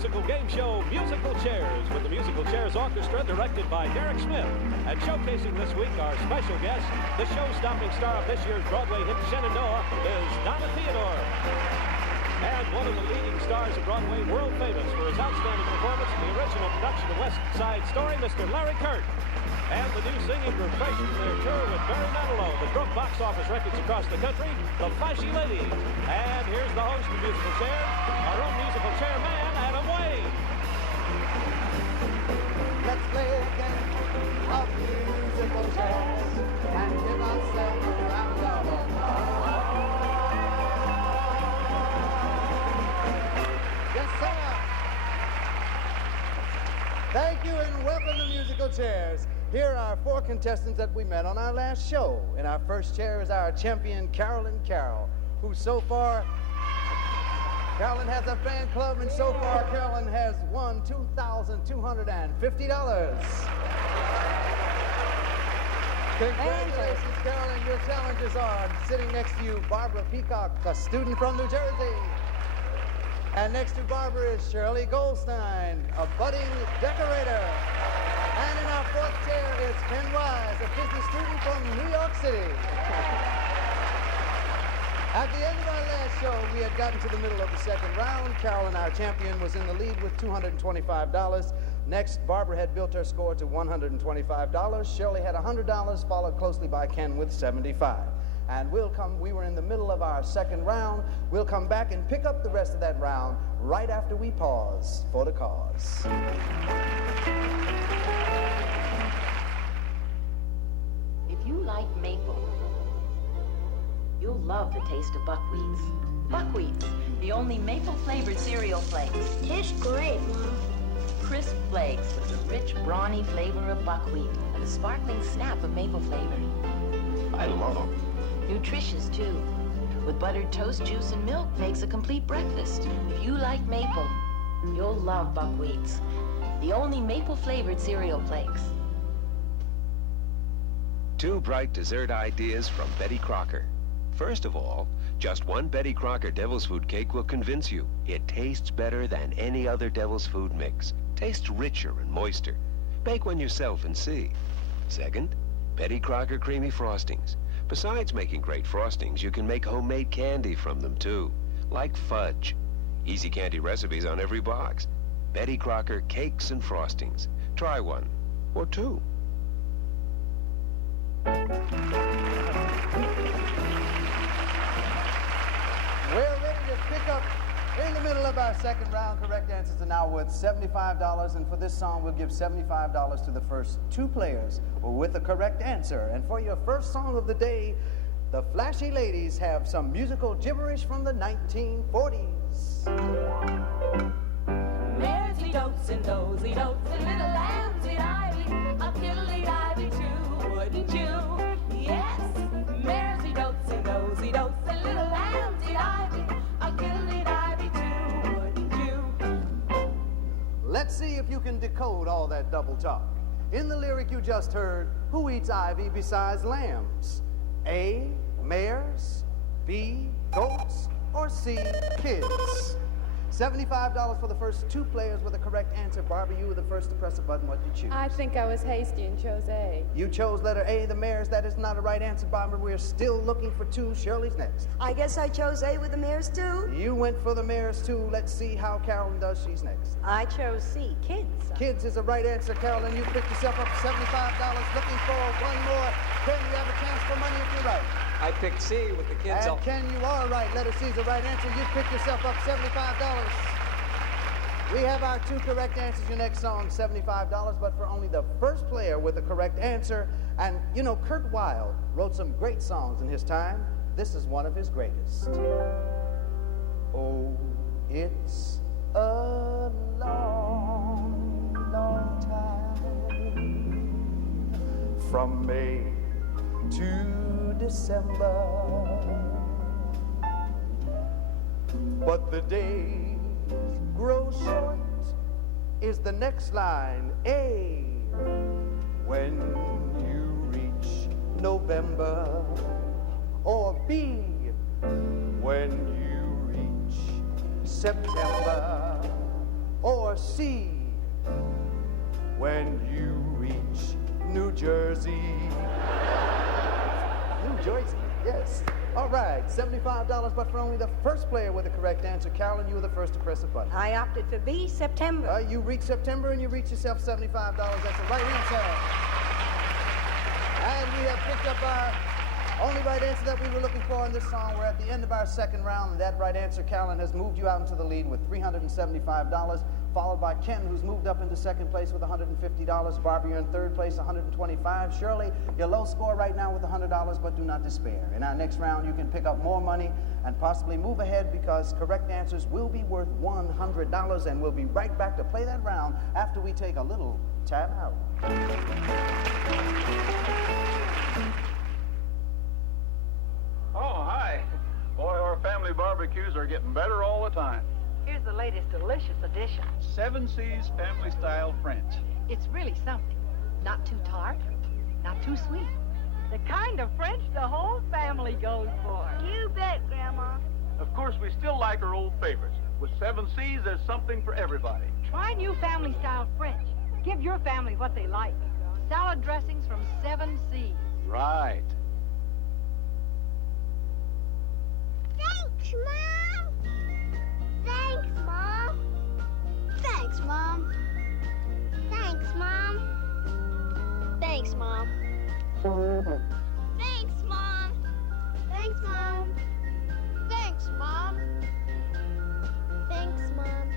musical game show, Musical Chairs, with the Musical Chairs Orchestra, directed by Derek Smith. And showcasing this week our special guest, the show-stopping star of this year's Broadway hit Shenandoah, is Donna Theodore. And one of the leading stars of Broadway, world famous for his outstanding performance in the original production of West Side Story, Mr. Larry Kert. And the new singing group fresh from their tour with Barry Manilow that broke box office records across the country, the Flashy Ladies. And here's the host of Musical Chairs, our own musical chairman, Adam Wade. Let's play a game of musical chairs and give ourselves a round of applause. Yes, sir. Thank you and welcome to Musical Chairs. Here are 4 contestants that we met on our last show. In our first chair is our champion, Carolyn Carroll, who so far, Carolyn has a fan club, and so far Carolyn has won $2,250. Congratulations, Carolyn. Your challengers are sitting next to you, Barbara Peacock, a student from New Jersey. And next to Barbara is Shirley Goldstein, a budding decorator. And in our 4th chair is Ken Wise, a business student from New York City. At the end of our last show, we had gotten to the middle of the second round. Carolyn, our champion, was in the lead with $225. Next, Barbara had built her score to $125. Shirley had $100, followed closely by Ken with $75. And we were in the middle of our second round. We'll come back and pick up the rest of that round right after we pause for the cause. If you like maple, you'll love the taste of buckwheats. Buckwheats, the only maple-flavored cereal flakes. Tastes great, Mom. Crisp flakes with the rich, brawny flavor of buckwheat and a sparkling snap of maple flavor. I love them. Nutritious, too. With buttered toast, juice, and milk makes a complete breakfast. If you like maple, you'll love buckwheats, the only maple-flavored cereal flakes. 2 bright dessert ideas from Betty Crocker. First of all, just one Betty Crocker Devil's Food cake will convince you it tastes better than any other Devil's Food mix. Tastes richer and moister. Bake one yourself and see. Second, Betty Crocker creamy frostings. Besides making great frostings, you can make homemade candy from them too, like fudge. Easy candy recipes on every box. Betty Crocker cakes and frostings. Try one or 2. We're ready to pick up in the middle of our second round. Correct answers are now worth $75, and for this song, we'll give $75 to the first 2 players with the correct answer. And for your first song of the day, the Flashy Ladies have some musical gibberish from the 1940s. Maresy dotes and dozy dotes and little lambsy ivy, a kiddly ivy too, wouldn't you? Yes, Maresy dotes and dozy dotes and little lambsy ivy, a kiddly ivy too, wouldn't you? Let's see if you can decode all that double talk. In the lyric you just heard, who eats ivy besides lambs? A, mares, B, goats, or C, kids? $75 for the first 2 players with the correct answer. Barbie, you were the first to press a button. What did you choose? I think I was hasty and chose A. You chose letter A, the mares. That is not a right answer, Barbara. We're still looking for 2. Shirley's next. I guess I chose A with the mares, too. You went for the mares, too. Let's see how Carolyn does. She's next. I chose C, kids. Kids is a right answer, Carolyn. You picked yourself up $75. Looking for 1 more. Ken, you have a chance for money if you're right. I picked C with the kids. And Ken, you are right. Letter C is the right answer. You picked yourself up $75. We have our 2 correct answers. Your next song, $75, but for only the first player with the correct answer. And, you know, Kurt Weill wrote some great songs in his time. This is one of his greatest. Oh, it's a long, long time from May to December, but the days grow short is the next line. A, when you reach November, or B, when you reach September. Or C, when you reach New Jersey. New Jersey, yes. All right, $75, but for only the first player with the correct answer. Carolyn, you were the first to press a button. I opted for B, September. You reach September and you reach yourself $75. That's the right answer. And we have picked up our only right answer that we were looking for in this song. We're at the end of our second round, and that right answer, Carolyn, has moved you out into the lead with $375, followed by Ken, who's moved up into second place with $150. Barbara, you're in third place, $125. Shirley, your low score right now with $100, but do not despair. In our next round, you can pick up more money and possibly move ahead because correct answers will be worth $100, and we'll be right back to play that round after we take a little time out. Oh, hi. Boy, our family barbecues are getting better all the time. Here's the latest delicious addition. 7 C's family style French. It's really something. Not too tart, not too sweet. The kind of French the whole family goes for. You bet, Grandma. Of course, we still like our old favorites. With 7 C's, there's something for everybody. Try new family style French. Give your family what they like. Salad dressings from 7C. Right. Thanks, Mom. Thanks, Mom. Thanks, Mom. Thanks, Mom. Thanks, Mom. Thanks, Mom. Thanks, Mom. Thanks, Mom. Thanks, Mom.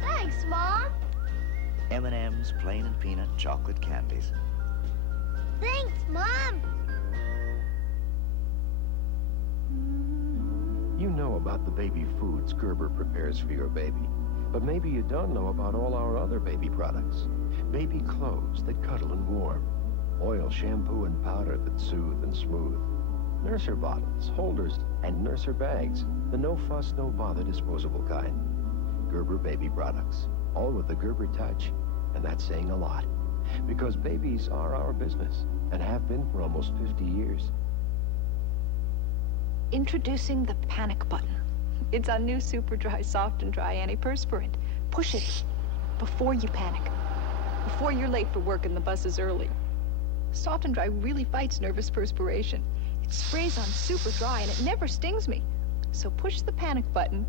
Thanks, Mom. M&M's, plain and peanut, chocolate candies. Thanks, Mom. You know about the baby foods Gerber prepares for your baby, but maybe you don't know about all our other baby products. Baby clothes that cuddle and warm, oil, shampoo, and powder that soothe and smooth, nurser bottles, holders, and nurser bags, the no-fuss, no-bother disposable kind. Gerber baby products, all with the Gerber touch, and that's saying a lot, because babies are our business and have been for almost 50 years. Introducing the panic button. It's our new super dry, soft and dry antiperspirant. Push it before you panic, before you're late for work and the bus is early. Soft and dry really fights nervous perspiration. It sprays on super dry and it never stings me. So push the panic button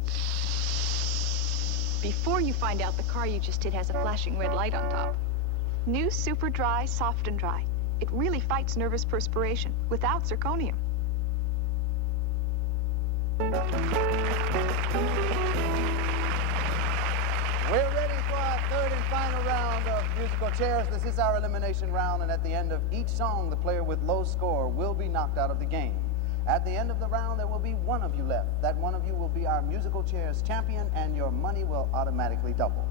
before you find out the car you just hit has a flashing red light on top. New super dry, soft and dry. It really fights nervous perspiration without zirconium. We're ready for our third and final round of musical chairs. This is our elimination round, and at the end of each song, the player with low score will be knocked out of the game. At the end of the round, there will be one of you left. That one of you will be our musical chairs champion, and your money will automatically double.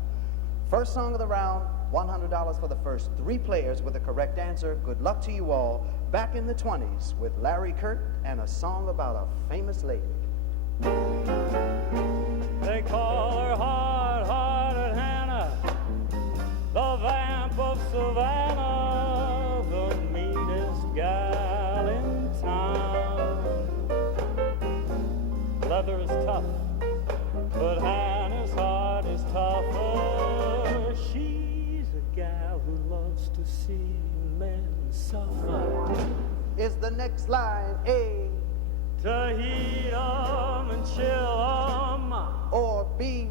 First song of the round, $100 for the first 3 players with the correct answer. Good luck to you all. Back in the 20s with Larry Kert and a song about a famous lady. They call her hard-hearted Hannah, the vamp of Savannah, the meanest gal in town. Leather is tough, but Hannah's heart is tougher. She's a gal who loves to see men suffer. Is the next line A? To heat 'em and chill 'em. Or B?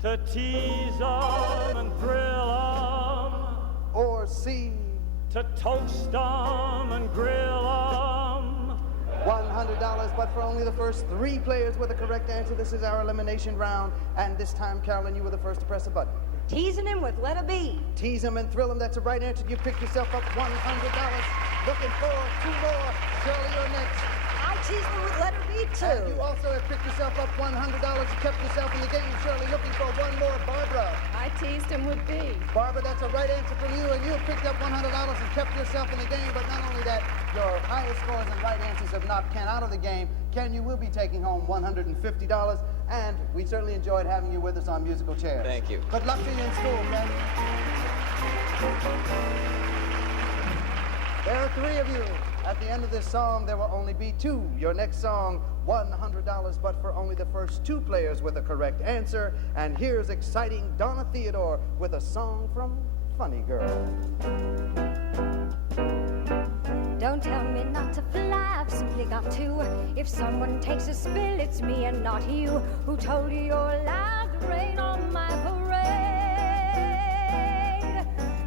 To tease 'em and thrill 'em. Or C? To toast 'em and grill 'em. $100, but for only the first 3 players with the correct answer. This is our elimination round, and this time, Carolyn, you were the first to press a button. Teasing him with letter B. Tease him and thrill him. That's the right answer. You picked yourself up $100. Looking for 2 more. Shirley, you're next. I teased him with letter B, too. And you also have picked yourself up $100. You kept yourself in the game. Shirley, looking for 1 more. Barbara. I teased him with B. Barbara, that's a right answer from you, and you have picked up $100 and kept yourself in the game. But not only that, your highest scores and right answers have knocked Ken out of the game. Ken, you will be taking home $150, and we certainly enjoyed having you with us on Musical Chairs. Thank you. Good luck to you in school, Ken. There are 3 of you. At the end of this song, there will only be two. Your next song, $100, but for only the first two players with a correct answer. And here's exciting Donna Theodore with a song from Funny Girl. Don't tell me not to fly, I've simply got to. If someone takes a spill, it's me and not you. Who told you you're allowed to rain on my parade?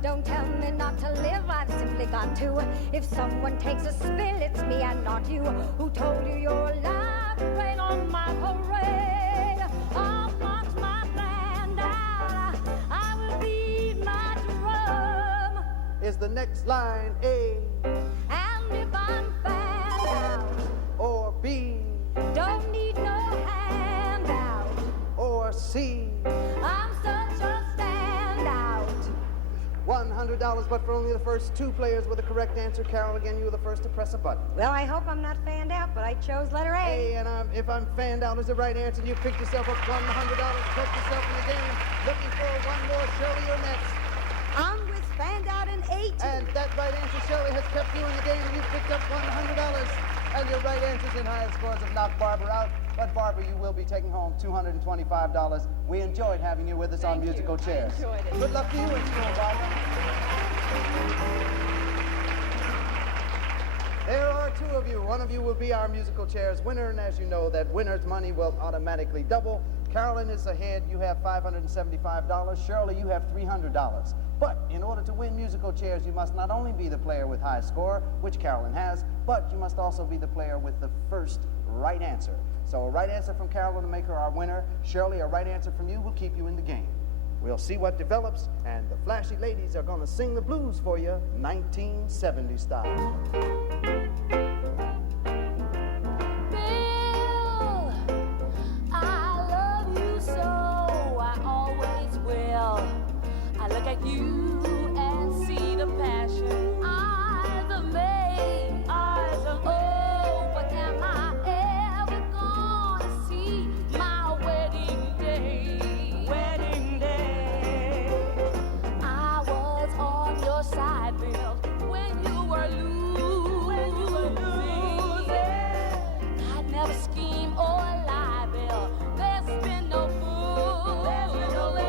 Don't tell me not to live, I've simply got to. If someone takes a spill, it's me and not you. Who told you you're allowed to rain on my parade? I'll march my band out, I will beat my drum. Is the next line A? And if I'm found out, or B? Don't need no handout. Or C? I'm such a standout. $100, but for only the first two players with the correct answer. Carol, again, you were the first to press a button. Well, I hope I'm not fanned out, but I chose letter A. Hey, and if I'm fanned out as the right answer, you picked yourself up $100, kept yourself in the game. Looking for one more. Shirley, you're next. I'm with fanned out in 8. And that right answer, Shirley, has kept you in the game, and you picked up $100. And your right answers and higher scores have knocked Barbara out. But Barbara, you will be taking home $225. We enjoyed having you with us on Musical Chairs. I enjoyed it. Good luck to you in school, Barbara. There are two of you. One of you will be our Musical Chairs winner, and as you know, that winner's money will automatically double. Carolyn is ahead. You have $575. Shirley, you have $300. But in order to win Musical Chairs, you must not only be the player with high score, which Carolyn has, but you must also be the player with the first right answer. So a right answer from Carolyn to make her our winner. Shirley, a right answer from you will keep you in the game. We'll see what develops, and the flashy ladies are going to sing the blues for you, 1970 style. Bill, I love you so, I always will. I look at you and see the passion. Eyes of May, eyes of May. Oh, but am I ever gonna see my wedding day? Wedding day. I was on your side, Bill, when you were losing. I'd never scheme or lie, Bill. There's been no fool. There's been no fool.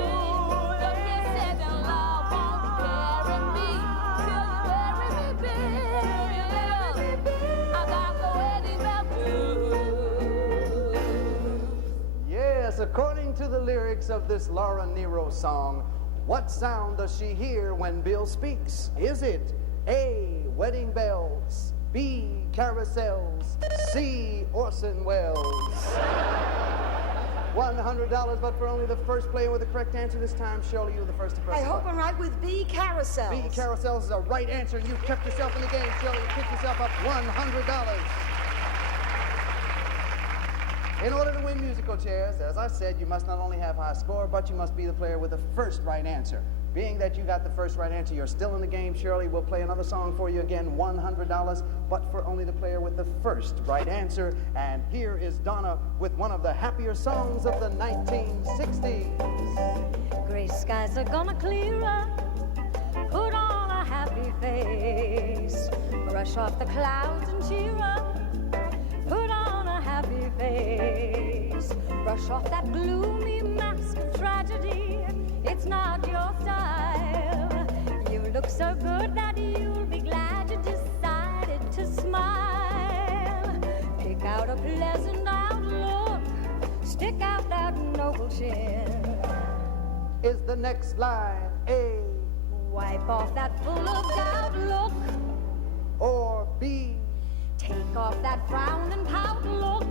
According to the lyrics of this Laura Nero song, what sound does she hear when Bill speaks? Is it A, wedding bells, B, carousels, C, Orson Welles? $100, but for only the first player with the correct answer this time. Shirley, you were the first to press I the hope button. I'm right with B, carousels. B, carousels is a right answer, and you kept yourself in the game. Shirley, you picked yourself up $100. In order to win Musical Chairs, as I said, you must not only have high score, but you must be the player with the first right answer. Being that you got the first right answer, you're still in the game. Shirley, we'll play another song for you again, $100, but for only the player with the first right answer. And here is Donna with one of the happier songs of the 1960s. Gray skies are gonna clear up. Put on a happy face. Brush off the clouds and cheer up. Put on a happy face. Brush off that gloomy mask of tragedy. It's not your style. You look so good that you'll be glad you decided to smile. Pick out a pleasant outlook. Stick out that noble chin. Is the next line A? Wipe off that full of doubt look. Or B? Take off that frown and pout look.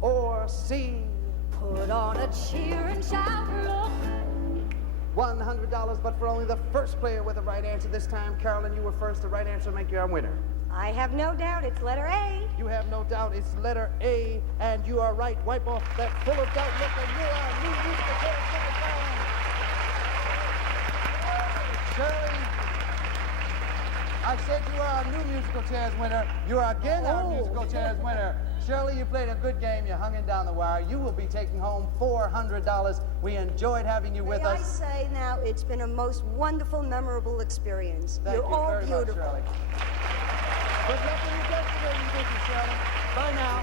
Or C? Put on a cheer and shout look. $100, but for only the first player with the right answer this time. Carolyn, you were first. The right answer will make you our winner. I have no doubt it's letter A. You have no doubt it's letter A, and you are right. Wipe off that full of doubt look, and you are new Musical Chairs winner. Shirley, I said you are a new Musical Chairs winner. You are again our Musical Chairs winner. Shirley, you played a good game. You hung in down the wire. You will be taking home $400. We enjoyed having you with May us. I say now, it's been a most wonderful, memorable experience. Thank You're you all very beautiful. much, Shirley. Good luck in your decorating business, Shelley. Bye now.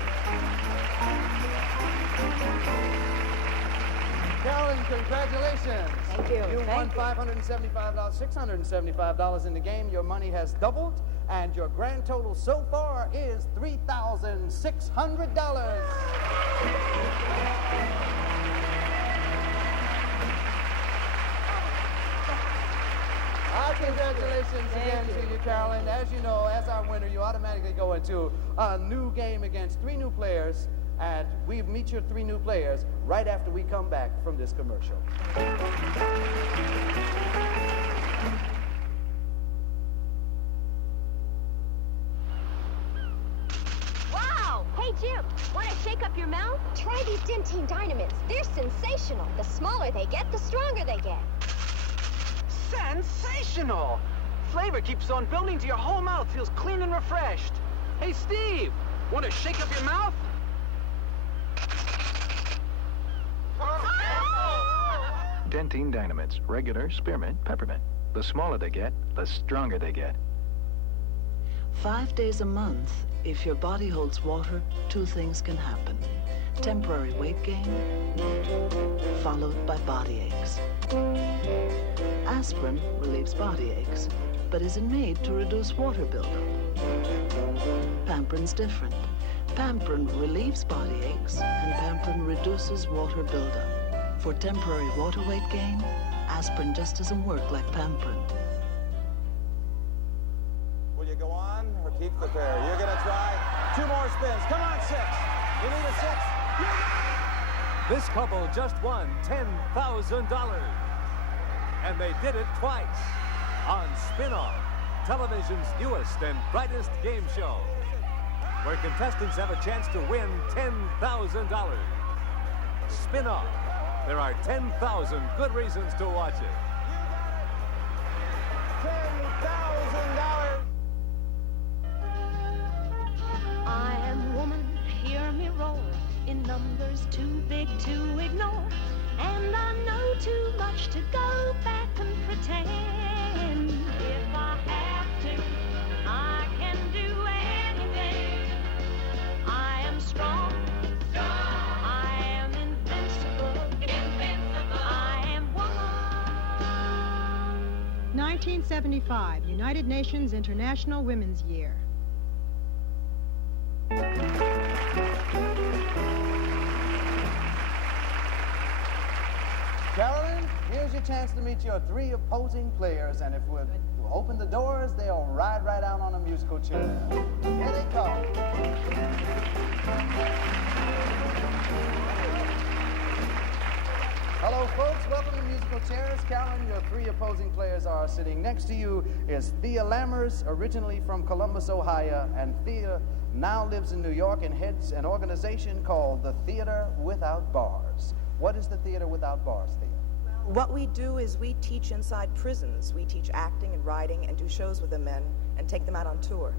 Carolyn, congratulations. Thank you. You won $575, $675 in the game. Your money has doubled, and your grand total so far is $3,600. Congratulations again to you, Carolyn. As you know, as our winner, you automatically go into a new game against 3 new players, and we meet your 3 new players right after we come back from this commercial. Wow! Hey, Jim, want to shake up your mouth? Try these Dentine Dynamints. They're sensational. The smaller they get, the stronger they get. Sensational! Flavor keeps on building till your whole mouth feels clean and refreshed. Hey, Steve, want to shake up your mouth? Dentine Dynamints, regular, spearmint, peppermint. The smaller they get, the stronger they get. 5 days a month, if your body holds water, 2 things can happen. Temporary weight gain, followed by body aches. Aspirin relieves body aches, but isn't made to reduce water buildup. Pamprin's different. Pamprin relieves body aches, and Pamprin reduces water buildup. For temporary water weight gain, aspirin just doesn't work like Pamprin. Will you go on or keep the pair? You're gonna try 2 more spins. Come on, 6. You need a 6. This couple just won $10,000. And they did it twice on Spin-Off, television's newest and brightest game show, where contestants have a chance to win $10,000. Spin-Off. There are 10,000 good reasons to watch it. $10,000. I am woman, hear me roar, in numbers too big to ignore. And I know too much to go back and pretend. If I have to, I can do anything. I am strong. I am invincible. I am woman. 1975, United Nations International Women's Year. Carolyn, here's your chance to meet your 3 opposing players, and if we open the doors, they'll ride right out on a musical chair. Here they come. Hello, folks. Welcome to Musical Chairs. Carolyn, your 3 opposing players are sitting next to you is Thea Lammers, originally from Columbus, Ohio, and Thea now lives in New York and heads an organization called the Theater Without Bars. What is the Theater Without Bars, Thea? What we do is we teach inside prisons. We teach acting and writing and do shows with the men and take them out on tour.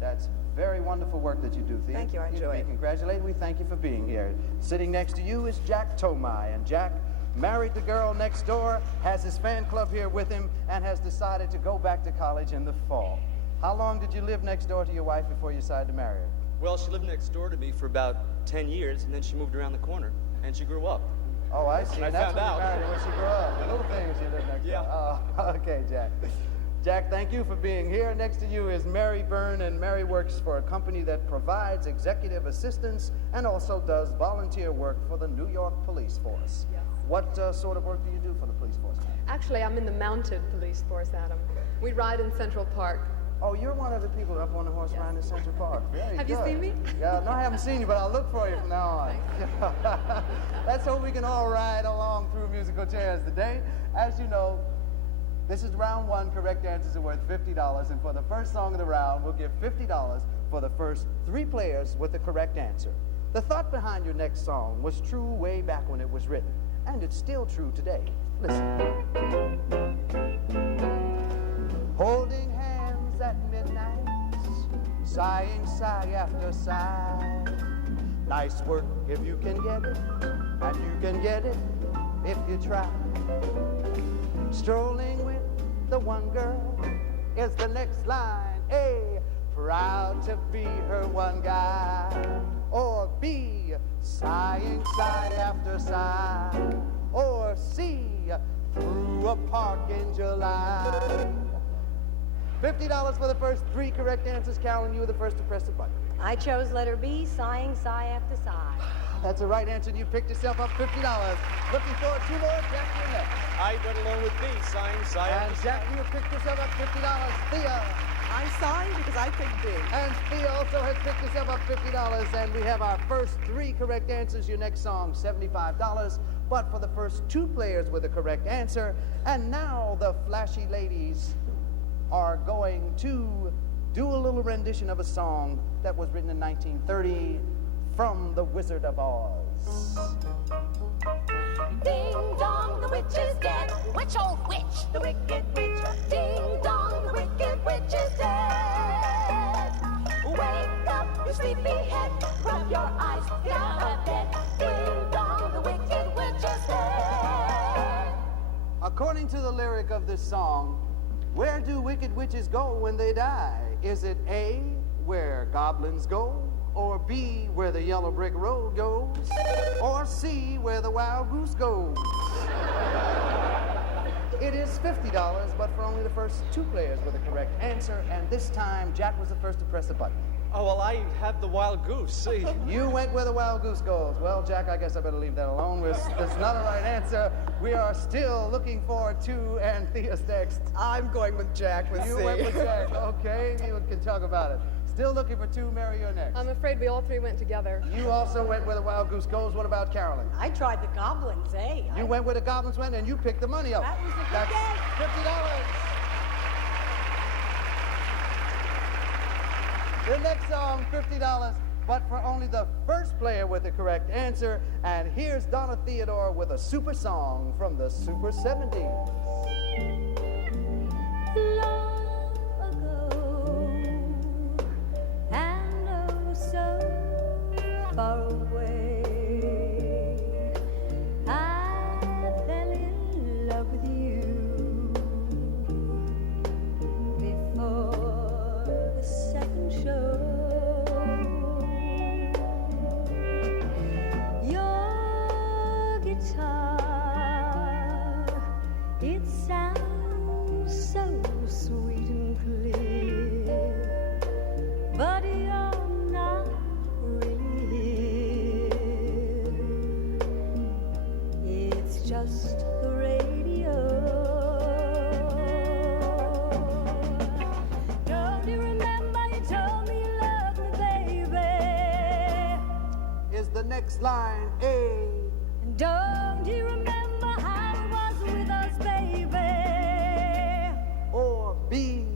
That's very wonderful work that you do, Thea. Thank you, I enjoy it. Congratulated. We thank you for being here. Sitting next to you is Jack Tomai, and Jack married the girl next door, has his fan club here with him, and has decided to go back to college in the fall. How long did you live next door to your wife before you decided to marry her? Well, she lived next door to me for about 10 years, and then she moved around the corner, and she grew up. Oh, I see. I And that's found when out. you married her, when she grew up. The little things you live next door. Oh, okay, Jack. Jack, thank you for being here. Next to you is Mary Byrne, and Mary works for a company that provides executive assistance and also does volunteer work for the New York Police Force. Yes. What sort of work do you do for the police force? Actually, I'm in the mounted police force, Adam. We ride in Central Park. Oh, you're one of the people up on the horse riding in Central Park. Very Have good. you seen me? Yeah, no, I haven't seen you, but I'll look for you from now on. Let's hope we can all ride along through musical chairs today. As you know, this is round 1. Correct answers are worth $50, and for the first song of the round, we'll give $50 for the first 3 players with the correct answer. The thought behind your next song was true way back when it was written, and it's still true today. Listen. Holding hands at midnight, sighing sigh after sigh. Nice work if you can get it, and you can get it if you try. Strolling with the one girl is the next line. Hey, proud to be her one guy? Or B, sighing sigh after sigh? Or C, through a park in July? $50 for the first 3 correct answers. Carolyn, you were the first to press the button. I chose letter B, sighing sigh after sigh. That's the right answer, and you picked yourself up $50. Looking forward to 2 more. Jack, you're next. I went along with B, sighing sigh And after Jack, sigh. you picked yourself up $50. Thea. I signed because I picked B. And Thea also has picked herself up $50. And we have our first 3 correct answers. Your next song, $75. But for the first 2 players with a correct answer. And now the flashy ladies are going to do a little rendition of a song that was written in 1930 from The Wizard of Oz. Ding dong, the witch is dead. Which old witch? The wicked witch. Ding dong, the wicked witch is dead. Wake up, you sleepy head. Rub your eyes, get out of bed. Ding dong, the wicked witch is dead. According to the lyric of this song, where do wicked witches go when they die? Is it A, where goblins go? Or B, where the yellow brick road goes? Or C, where the wild goose goes? It is $50, but for only the first 2 players with a correct answer, and this time Jack was the first to press the button. Oh, well, I had the wild goose, see? You went where the wild goose goes. Well, Jack, I guess I better leave that alone. That's not a right answer. We are still looking forward to, and Thea's next. I'm going with Jack with You C. went with Jack. Okay, you can talk about it. Still looking for 2. Mary, you're next. I'm afraid we all 3 went together. You also went where the wild goose goes. What about Carolyn? I tried the goblins, eh? You went where the goblins went, and you picked the money up. That was a good That's day. $50. The next song, $50, but for only the first player with the correct answer. And here's Donna Theodore with a super song from the Super 70s. Long ago, and oh so far away, I fell in love with you before the second show. Your guitar, it sounds so sweet and clear, but you're not really here. It's just the radio. Don't you remember you told me you loved me, baby? Is the next line A? And don't you remember how it was with us, baby? Or B?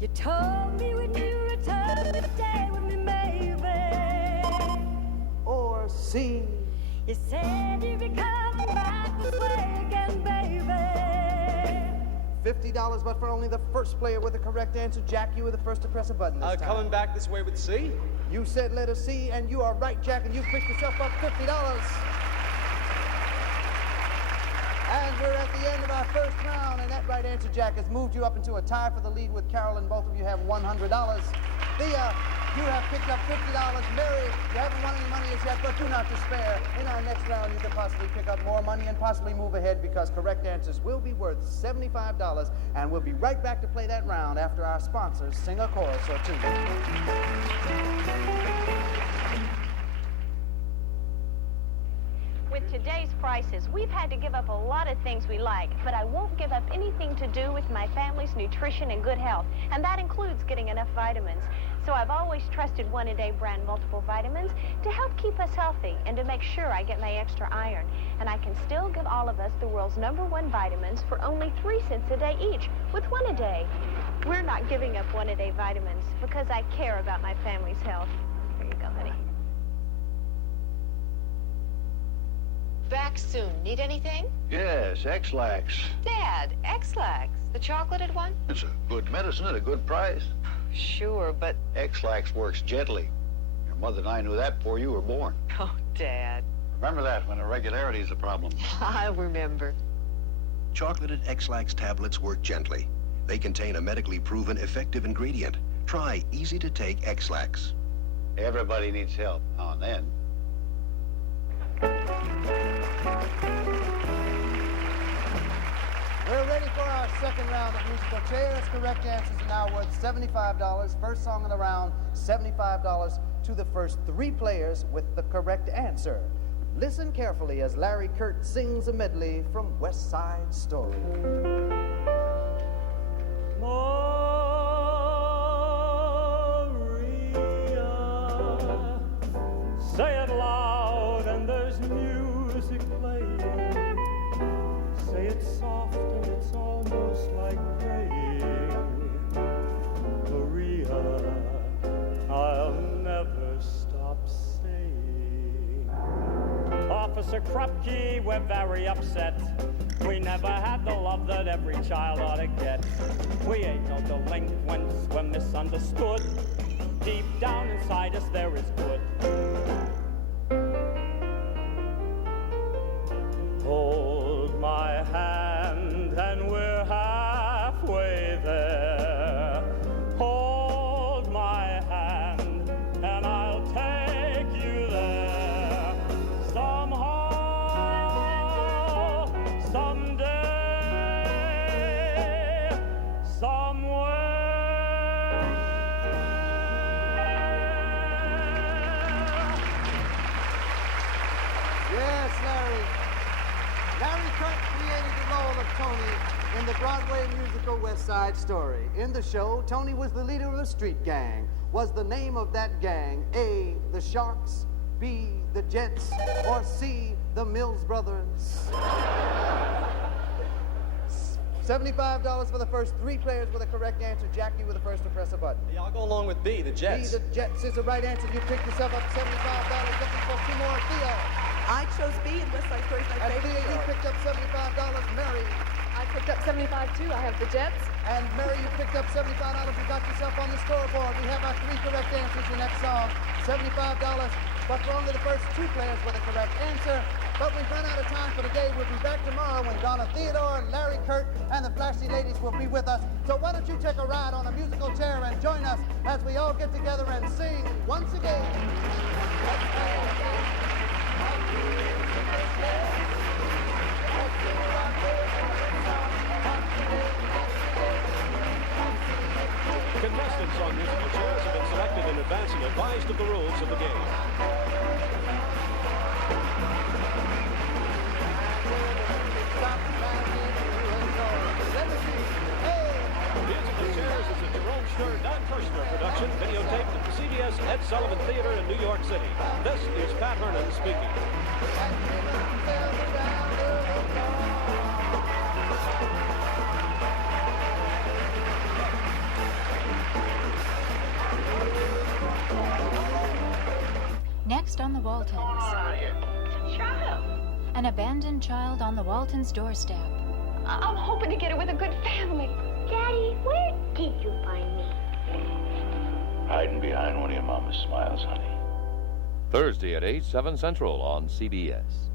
You told me when you returned to stay with me, baby. Or C? You said you'd be coming back this way again, baby. $50, but for only the first player with the correct answer. Jack, you were the first to press a button this time. Coming back this way with C? You said letter C, and you are right, Jack, and you picked yourself up $50. And we're at the end of our first round, and that right answer, Jack, has moved you up into a tie for the lead with Carolyn. Both of you have $100. Thea, you have picked up $50. Mary, you haven't won any money as yet, but do not despair. In our next round, you could possibly pick up more money and possibly move ahead because correct answers will be worth $75, and we'll be right back to play that round after our sponsors sing a chorus or 2. With today's prices, we've had to give up a lot of things we like, but I won't give up anything to do with my family's nutrition and good health, and that includes getting enough vitamins. So I've always trusted One-A-Day brand multiple vitamins to help keep us healthy and to make sure I get my extra iron. And I can still give all of us the world's #1 vitamins for only 3 cents a day each with One-A-Day. We're not giving up One-A-Day vitamins because I care about my family's health. Here you go, honey. Back soon. Need anything? Yes, Ex-Lax. Dad, Ex-Lax, the chocolated one? It's a good medicine at a good price. Sure, but... Ex-Lax works gently. Your mother and I knew that before you were born. Oh, Dad. Remember that when irregularity is a problem. I'll remember. Chocolated Ex-Lax tablets work gently. They contain a medically proven effective ingredient, Try easy-to-take Ex-Lax. Everybody needs help now and then. We're ready for our second round of musical chairs. Correct answers are now worth $75. First song of the round, $75 to the first three players with the correct answer. Listen carefully as Larry Kert sings a medley from West Side Story. Maria, say it loud and there's music playing. Say it soft and it's almost like praying. Maria, I'll never stop saying. Officer Krupke, we're very upset. We never had the love that every child ought to get. We ain't no delinquents, we're misunderstood. Deep down inside us there is good. Hold my hand and we're halfway there. Hold my hand and I'll take you there. Somehow, someday, somewhere. Yes, Larry. Larry Kert created the role of Tony in the Broadway musical West Side Story. In the show, Tony was the leader of the street gang. Was the name of that gang A, the Sharks, B, the Jets, or C, the Mills Brothers? $75 for the first three players with a correct answer. Jackie with the first to press a button. Yeah, I'll go along with B, the Jets. B, the Jets is the right answer. You picked yourself up $75. Looking for two more. Theo. I chose B, and West Side Story is my favorite. And Theo, you show. picked up $75. Mary. I picked up 75 too. I have the Jets. And Mary, you picked up $75. You got yourself on the scoreboard. We have our three correct answers. Your next song, $75. But for only the first two players with a correct answer. But we've run out of time for today. We'll be back tomorrow when Donna, Theodore, Larry Kert, and the Flashy Ladies will be with us. So why don't you take a ride on a musical chair and join us as we all get together and sing once again. Contestants on musical chairs have been selected in advance and advised of the rules of the game. Musical Chairs is a Jerome Stern, Don Kirshner production, videotaped at the CBS Ed Sullivan Theater in New York City. This is Pat Hernan speaking. Next on the Waltons. It's a child. An abandoned child on the Waltons' doorstep. I'm hoping to get her with a good family. Daddy, where did you find me? Hiding behind one of your mama's smiles, honey. Thursday at 8, 7 Central on CBS.